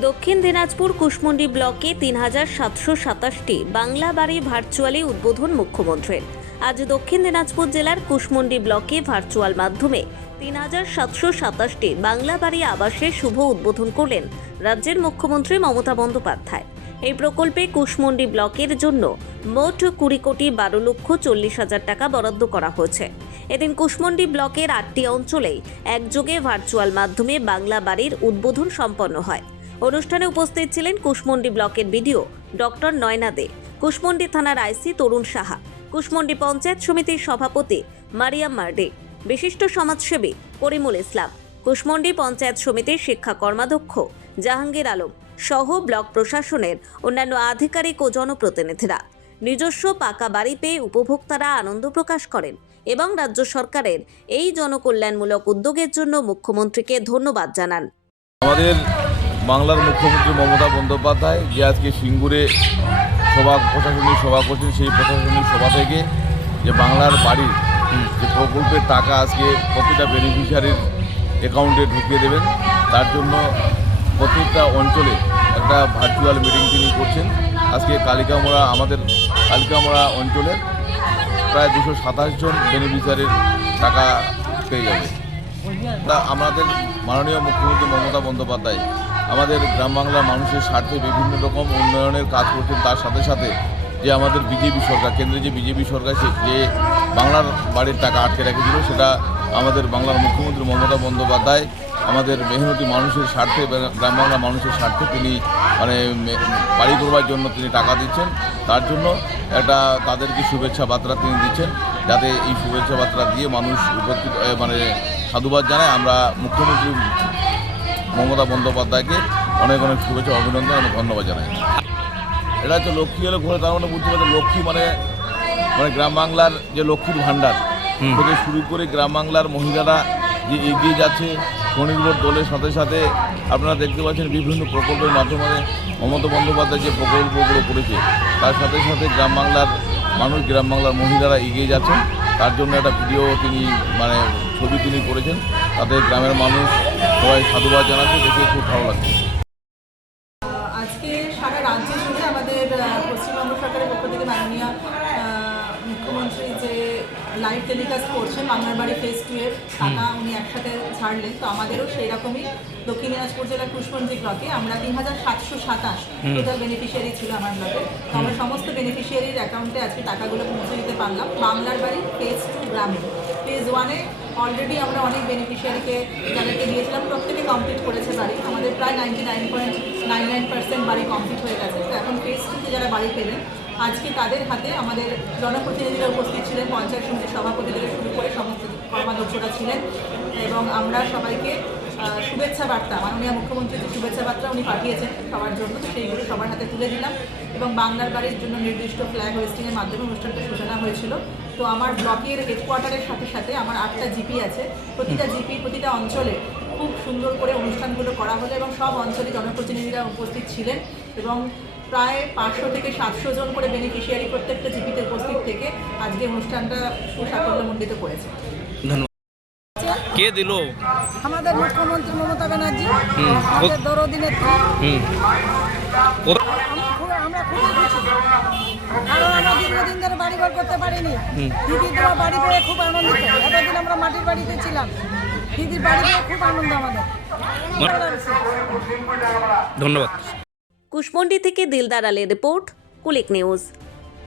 দক্ষিণ দিনাজপুর কুশমন্ডি ব্লকে ৩,৭২৭টি বাংলা বাড়ি ভার্চুয়ালি উদ্বোধন মুখ্যমন্ত্রীর। আজ দক্ষিণ দিনাজপুর জেলার কুশমন্ডি ব্লকে ভার্চুয়াল মাধ্যমে ৩,৭২৭টি বাংলা বাড়ি আবাসের শুভ উদ্বোধন করলেন রাজ্যের মুখ্যমন্ত্রী মমতা বন্দ্যোপাধ্যায়। এই প্রকল্পে কুশমন্ডি ব্লকের জন্য মোট ২০,১২,৪০,০০০ টাকা বরাদ্দ করা হয়েছে। এদিন কুশমন্ডি ব্লকের ৮টি অঞ্চলেই একযোগে ভার্চুয়াল মাধ্যমে বাংলা বাড়ির উদ্বোধন সম্পন্ন হয়। অনুষ্ঠানে উপস্থিত ছিলেন কুশমন্ডি ব্লকের বিডিও ডক্টর নয়না দে, কুশমন্ডি থানার আইসি তরুণ সাহা, কুশমন্ডি পঞ্চায়েত সমিতির সভাপতি মারিয়াম মার্ডি, বিশিষ্ট সমাজসেবী করিমুল ইসলাম, কুশমন্ডি পঞ্চায়েত সমিতির শিক্ষা কর্মাধ্যক্ষ জাহাঙ্গীর আলম সহ ব্লক প্রশাসনের অন্যান্য আধিকারিক ও জনপ্রতিনিধিরা। নিজস্ব পাকা বাড়ি পেয়ে উপভোক্তারা আনন্দ প্রকাশ করেন এবং রাজ্য সরকারের এই জনকল্যাণমূলক উদ্যোগের জন্য মুখ্যমন্ত্রীকে ধন্যবাদ জানান। আমাদের বাংলার মুখ্যমন্ত্রী মমতা বন্দ্যোপাধ্যায় যে আজকে সিঙ্গুরে প্রশাসনিক সভা করছেন, সেই প্রশাসনিক সভা থেকে যে বাংলার বাড়ির যে প্রকল্পের টাকা আজকে প্রতিটা বেনিফিশিয়ারির অ্যাকাউন্টে ঢুকিয়ে দেবেন, তার জন্য প্রত্যেকটা অঞ্চলে একটা ভার্চুয়াল মিটিং তিনি করছেন। আজকে আমাদের কালিকামোড়া অঞ্চলের প্রায় 227 জন বেনিফিশিয়ারির টাকা পেয়ে যাবে। তা আমাদের মাননীয় মুখ্যমন্ত্রী মমতা বন্দ্যোপাধ্যায় আমাদের গ্রাম বাংলার মানুষের স্বার্থে বিভিন্ন রকম উন্নয়নের কাজ করছেন। তার সাথে সাথে যে আমাদের বিজেপি সরকার, কেন্দ্রে যে বিজেপি সরকার যে বাংলার বাড়ির টাকা আটকে রেখেছিল, সেটা আমাদের বাংলার মুখ্যমন্ত্রী মমতা বন্দ্যোপাধ্যায় আমাদের মেহনতি মানুষের স্বার্থে, গ্রাম বাংলার মানুষের স্বার্থে তিনি বাড়ি করবার জন্য তিনি টাকা দিচ্ছেন। তার জন্য একটা তাদেরকে শুভেচ্ছা বার্তা তিনি দিচ্ছেন, যাতে এই শুভেচ্ছা বার্তা দিয়ে মানুষ উপস্থিত সাধুবাদ জানায়। আমরা মুখ্যমন্ত্রী মমতা বন্দ্যোপাধ্যায়কে অনেক অনেক শুভেচ্ছা, অভিনন্দন এবং ধন্যবাদ জানাই। এটা হচ্ছে লক্ষ্মী এলো ঘরে, তার মানে বুঝতে পারছে লক্ষ্মী মানে গ্রাম বাংলার যে লক্ষ্মীর ভাণ্ডার থেকে শুরু করে গ্রাম বাংলার মহিলারা যে এগিয়ে যাচ্ছে স্বনির্ভর দলের সাথে সাথে। আপনারা দেখতে পাচ্ছেন বিভিন্ন প্রকল্পের মাধ্যমে মমতা বন্দ্যোপাধ্যায় যে প্রকল্পগুলো করেছে, তার সাথে সাথে গ্রাম বাংলার মানুষ, গ্রাম বাংলার মহিলারা এগিয়ে যাচ্ছেন। তার জন্য একটা ভিডিও তিনি ছবি তিনি করেছেন, তাতে গ্রামের মানুষ সবাই সাধুবাদ জানাচ্ছে, দেখে খুব ভালো লাগছে। আজকে সারা রাজ্যে জুড়ে আমাদের পশ্চিমবঙ্গ সরকারের পক্ষ থেকে মাননীয় মুখ্যমন্ত্রী যে লাইভ টেলিকাস্ট করছেন বাংলার বাড়ি ফেজ 2 এর টাকা উনি একসাথে ছাড়লেন। তো আমাদেরও সেই রকমই দক্ষিণ দিনাজপুর জেলার কুশমন্ডি ব্লকে আমরা ৩,৭২৭ টোটাল বেনিফিশিয়ারি ছিল আমার ব্লকে। তো আমরা সমস্ত বেনিফিশিয়ারির অ্যাকাউন্টে আজকে টাকাগুলো পৌঁছে দিতে পারলাম। বাংলার বাড়ি ফেজ 2 গ্রামে, ফেজ 1-এ অলরেডি আমরা অনেক বেনিফিশিয়ারিকে যাদেরকে দিয়েছিলাম প্রত্যেকে কমপ্লিট করেছে বাড়ি। আমাদের প্রায় 99.99% বাড়ি কমপ্লিট হয়ে গেছে। তো এখন ফেজ 2-তে যারা বাড়ি পেলেন, আজকে তাদের হাতে আমাদের জনপ্রতিনিধিরা উপস্থিত ছিলেন, পঞ্চায়েত সমিতির সভাপতি থেকে শুরু করে সমস্ত কর্মাধ্যক্ষরা ছিলেন এবং আমরা সবাইকে শুভেচ্ছা বার্তা, মাননীয় মুখ্যমন্ত্রী যে শুভেচ্ছা বার্তা উনি পাঠিয়েছেন সবার জন্য, তো সেইগুলো সবার হাতে তুলে দিলাম এবং বাংলার বাড়ির জন্য নির্দিষ্ট ফ্ল্যাগ হোয়েস্টিংয়ের মাধ্যমে অনুষ্ঠানটা সূচনা হয়েছিল। তো আমার ব্লকের হেডকোয়ার্টারের সাথে সাথে আমার 8টা জিপি আছে, প্রতিটা জিপি প্রতিটা অঞ্চলে খুব সুন্দর করে অনুষ্ঠানগুলো করা হলো এবং সব অঞ্চলে জনপ্রতিনিধিরা উপস্থিত ছিলেন এবং প্রায় 500 থেকে 700 জন করে বেনিফিশিয়ারি প্রত্যেকটা জিপিতে উপস্থিত থেকে আজকে অনুষ্ঠানটা সুসাফল্যমণ্ডিত করেছে। কে দিল? আমাদের মুখ্যমন্ত্রী মমতা ব্যানার্জি, আমাদের দরদি নেত্রী। আমরা খুবই খুশি, কারণ আমরা দীর্ঘদিন ধরে বাড়িঘর করতে পারিনি। দিদির দেওয়া বাড়ি পেয়ে খুব আনন্দিত। এতদিন আমরা মাটির বাড়িতে ছিলাম, দিদির বাড়ি পেয়ে খুব আনন্দ আমাদের। ধন্যবাদ। কুশমন্ডি থেকে দিলদার আলীর রিপোর্ট, কুলিক নিউজ।